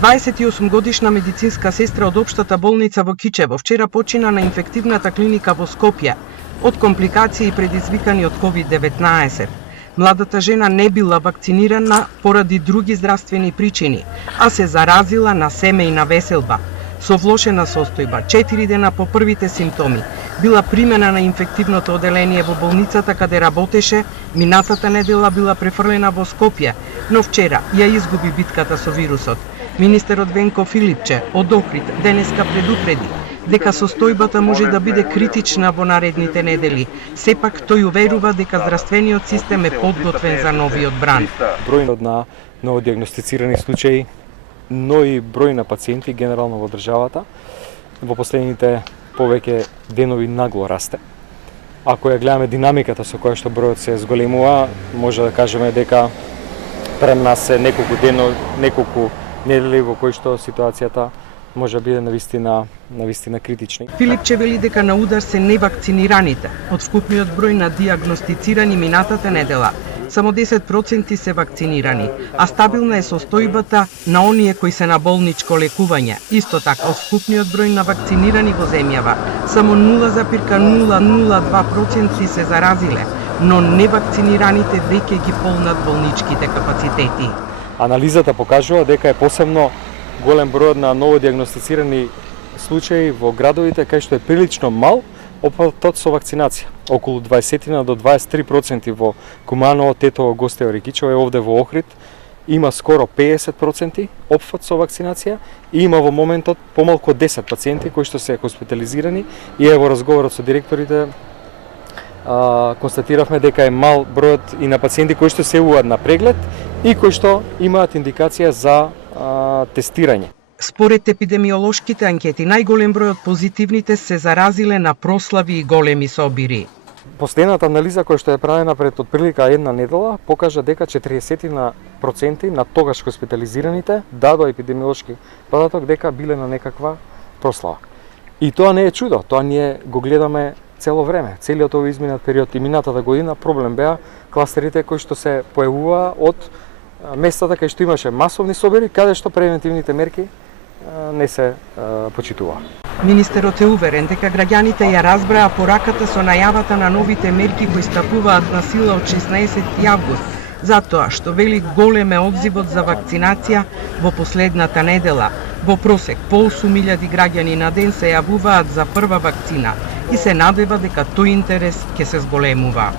28-годишна медицинска сестра од општата болница во Кичево вчера почина на инфективната клиника во Скопје од компликации предизвикани од COVID-19. Младата жена не била вакцинирана поради други здравствени причини, а се заразила на семејна веселба. Со влошена состојба, 4 дена по првите симптоми, била примена на инфективното оделение во болницата каде работеше, минатата недела била префрлена во Скопје, но вчера ја изгуби битката со вирусот. Министерот Венко Филипче од Охрид денеска предупреди дека состојбата може да биде критична во наредните недели. Сепак тој уверува дека здравствениот систем е подготвен за новиот бран. Бројот на новодиагностицирани случаи, но и број на пациенти генерално во државата во последните повеќе денови нагло расте. Ако ја гледаме динамиката со која што бројот се зголемува, може да кажеме дека пред нас е неколку недели во кои што ситуацијата може да биде навистина критична. Филипче вели дека на удар се невакцинираните. Од вкупниот број на диагностицирани минатата недела, само 10% се вакцинирани, а стабилна е состојбата на оние кои се на болничко лекување. Исто така, од вкупниот број на вакцинирани во земјава, само 0,002% се заразиле, но невакцинираните веќе ги полнат болничките капацитети. Анализата покажува дека е посебно голем бројот на новодиагностицирани случаи во градовите кај што е прилично мал опфатот со вакцинација. Околу 20 до 23% во Куманово, Тетово, Гостево, Рикичево и овде во Охрид има скоро 50% опфат со вакцинација и има во моментот помалку 10 пациенти кои што се хоспитализирани и во разговорот со директорите констатиравме дека е мал бројот и на пациенти кои што се јавуваат на преглед и кои што имаат индикација за тестирање. Според епидемиолошките анкети, најголем број од позитивните се заразиле на прослави и големи собири. Последната анализа која што е правена пред отприлика една недела покажа дека 40% на тогаш хоспитализираните дадоа епидемиолошки податок дека биле на некаква прослава. И тоа не е чудо, тоа ние го гледаме цело време. Целиот овој изминат период и минатата година проблем беа кластерите кои што се појавува од местата кај што имаше масовни собири, каде што превентивните мерки не се почитува. Министерот е уверен дека граѓаните ја разбраа пораката со најавата на новите мерки кои стапуваат на сила од 16 август, затоа што вели голем е одзивот за вакцинација во последната недела. Во просек по 8.000 граѓани на ден се јавуваат за прва вакцина и се надева дека тој интерес ќе се зголемува.